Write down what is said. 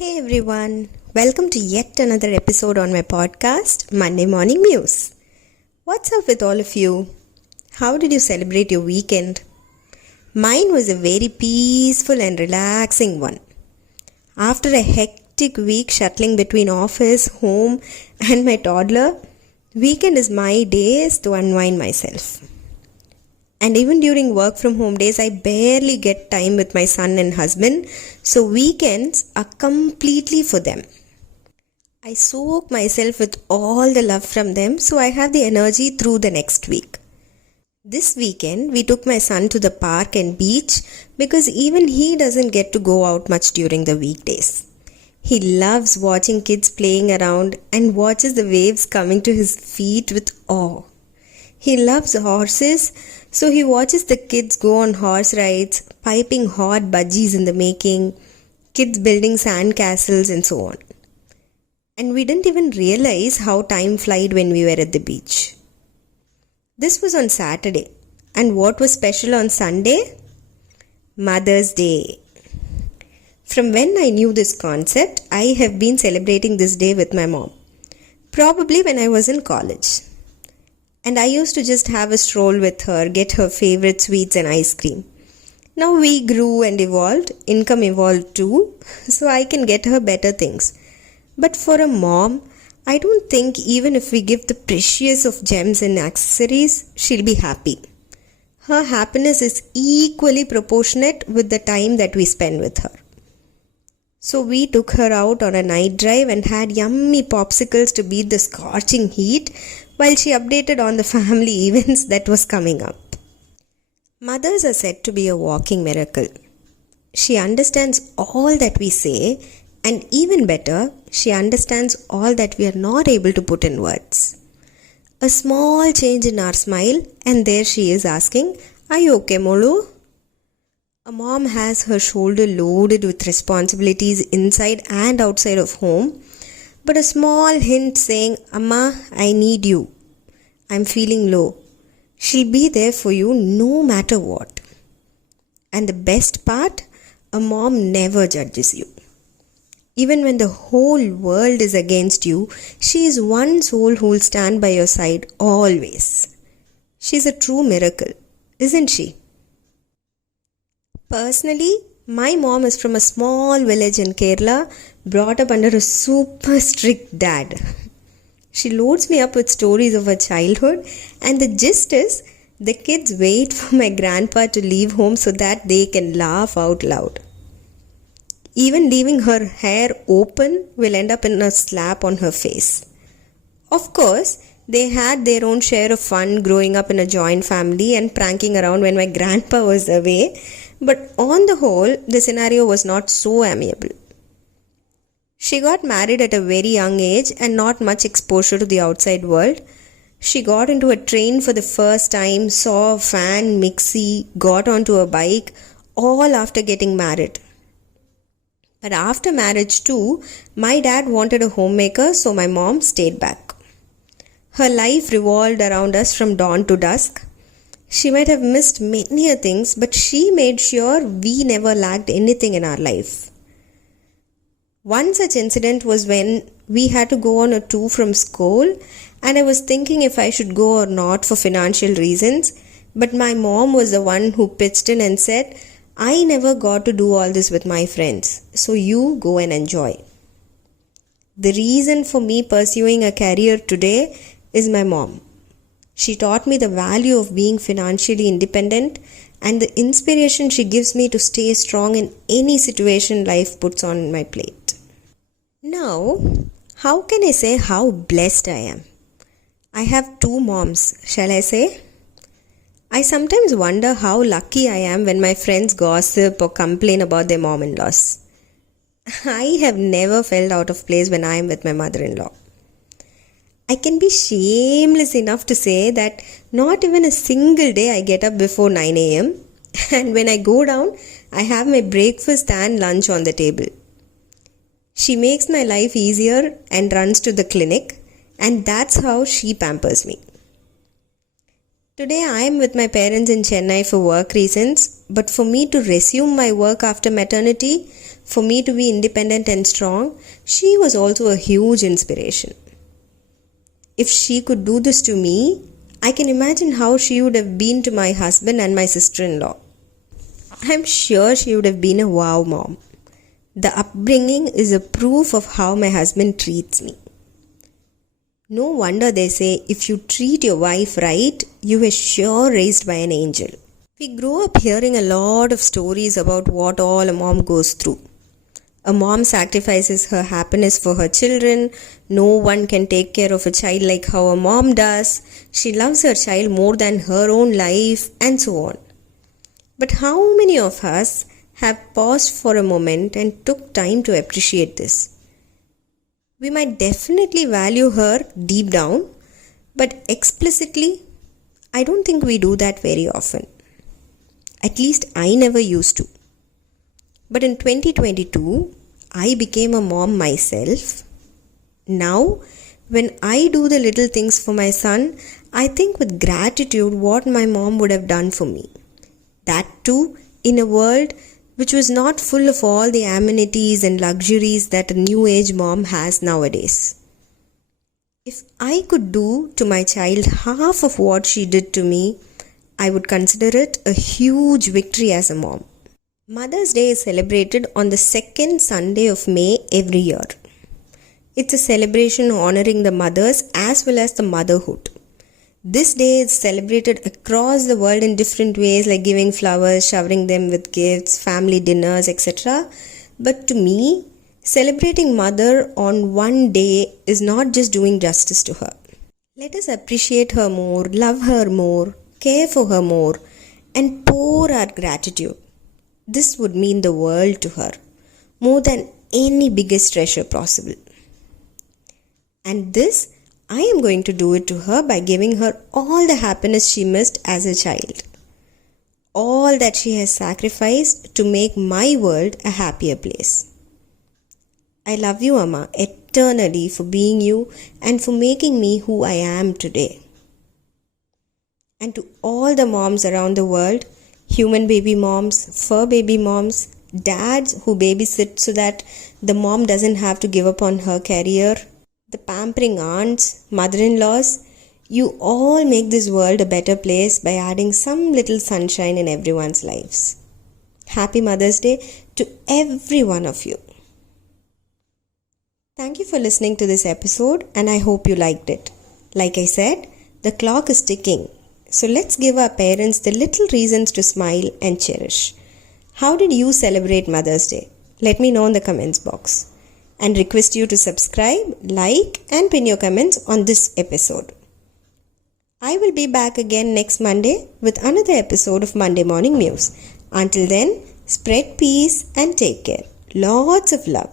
Hey everyone, welcome to yet another episode on my podcast, Monday Morning Muse. What's up with all of you? How did you celebrate your weekend? Mine was a very peaceful and relaxing one. After a hectic week shuttling between office, home, and my toddler, weekend is my days to unwind myself. And even during work from home days, I barely get time with my son and husband, so weekends are completely for them. I soak myself with all the love from them, so I have the energy through the next week. This weekend, we took my son to the park and beach because even he doesn't get to go out much during the weekdays. He loves watching kids playing around and watches the waves coming to his feet with awe. He loves horses, so he watches the kids go on horse rides, piping hot budgies in the making, kids building sand castles and so on. And we didn't even realize how time flied when we were at the beach. This was on Saturday. And what was special on Sunday? Mother's Day. From when I knew this concept, I have been celebrating this day with my mom. Probably when I was in college. And I used to just have a stroll with her, get her favorite sweets and ice cream. Now we grew and evolved, income evolved too, so I can get her better things. But for a mom, I don't think even if we give the precious of gems and accessories, she'll be happy. Her happiness is equally proportionate with the time that we spend with her. So we took her out on a night drive and had yummy popsicles to beat the scorching heat while she updated on the family events that was coming up. Mothers are said to be a walking miracle. She understands all that we say, and even better, she understands all that we are not able to put in words. A small change in our smile and there she is asking, "Are you okay, Molu?" A mom has her shoulder loaded with responsibilities inside and outside of home, but a small hint saying, "Amma, I need you. I'm feeling low." She'll be there for you no matter what. And the best part, a mom never judges you. Even when the whole world is against you, she is one soul who'll stand by your side always. She's a true miracle, isn't she? Personally, my mom is from a small village in Kerala, brought up under a super strict dad. She loads me up with stories of her childhood, and the gist is the kids wait for my grandpa to leave home so that they can laugh out loud. Even leaving her hair open will end up in a slap on her face. Of course, they had their own share of fun growing up in a joint family and pranking around when my grandpa was away, but on the whole, the scenario was not so amiable. She got married at a very young age and not much exposure to the outside world. She got into a train for the first time, saw a fan, mixie, got onto a bike, all after getting married. But after marriage too, my dad wanted a homemaker, so my mom stayed back. Her life revolved around us from dawn to dusk. She might have missed many things, but she made sure we never lacked anything in our life. One such incident was when we had to go on a tour from school, and I was thinking if I should go or not for financial reasons, but my mom was the one who pitched in and said, "I never got to do all this with my friends, so you go and enjoy." The reason for me pursuing a career today is my mom. She taught me the value of being financially independent and the inspiration she gives me to stay strong in any situation life puts on my plate. Now, how can I say how blessed I am? I have two moms, shall I say? I sometimes wonder how lucky I am when my friends gossip or complain about their mom-in-laws. I have never felt out of place when I am with my mother-in-law. I can be shameless enough to say that not even a single day I get up before 9 a.m. and when I go down, I have my breakfast and lunch on the table. She makes my life easier and runs to the clinic, and that's how she pampers me. Today I am with my parents in Chennai for work reasons, but for me to resume my work after maternity For me to be independent and strong, she was also a huge inspiration. If she could do this to me, I can imagine how she would have been to my husband and my sister-in-law. I'm sure she would have been a wow mom. The upbringing is a proof of how my husband treats me. No wonder they say if you treat your wife right, you were sure raised by an angel. We grow up hearing a lot of stories about what all a mom goes through. A mom sacrifices her happiness for her children. No one can take care of a child like how a mom does. She loves her child more than her own life, and so on. But how many of us have paused for a moment and took time to appreciate this? We might definitely value her deep down, but explicitly, I don't think we do that very often. At least I never used to. But in 2022, I became a mom myself. Now, when I do the little things for my son, I think with gratitude what my mom would have done for me. That too, in a world which was not full of all the amenities and luxuries that a new age mom has nowadays. If I could do to my child half of what she did to me, I would consider it a huge victory as a mom. Mother's Day is celebrated on the second Sunday of May every year. It's a celebration honoring the mothers as well as the motherhood. This day is celebrated across the world in different ways, like giving flowers, showering them with gifts, family dinners, etc. But to me, celebrating mother on one day is not just doing justice to her. Let us appreciate her more, love her more, care for her more, and pour our gratitude. This would mean the world to her, more than any biggest treasure possible. And this, I am going to do it to her by giving her all the happiness she missed as a child. All that she has sacrificed to make my world a happier place. I love you, Amma, eternally for being you and for making me who I am today. And to all the moms around the world, human baby moms, fur baby moms, dads who babysit so that the mom doesn't have to give up on her career, the pampering aunts, mother-in-laws, you all make this world a better place by adding some little sunshine in everyone's lives. Happy Mother's Day to every one of you. Thank you for listening to this episode and I hope you liked it. Like I said, the clock is ticking. So let's give our parents the little reasons to smile and cherish. How did you celebrate Mother's Day? Let me know in the comments box. And request you to subscribe, like and pin your comments on this episode. I will be back again next Monday with another episode of Monday Morning Muse. Until then, spread peace and take care. Lots of love.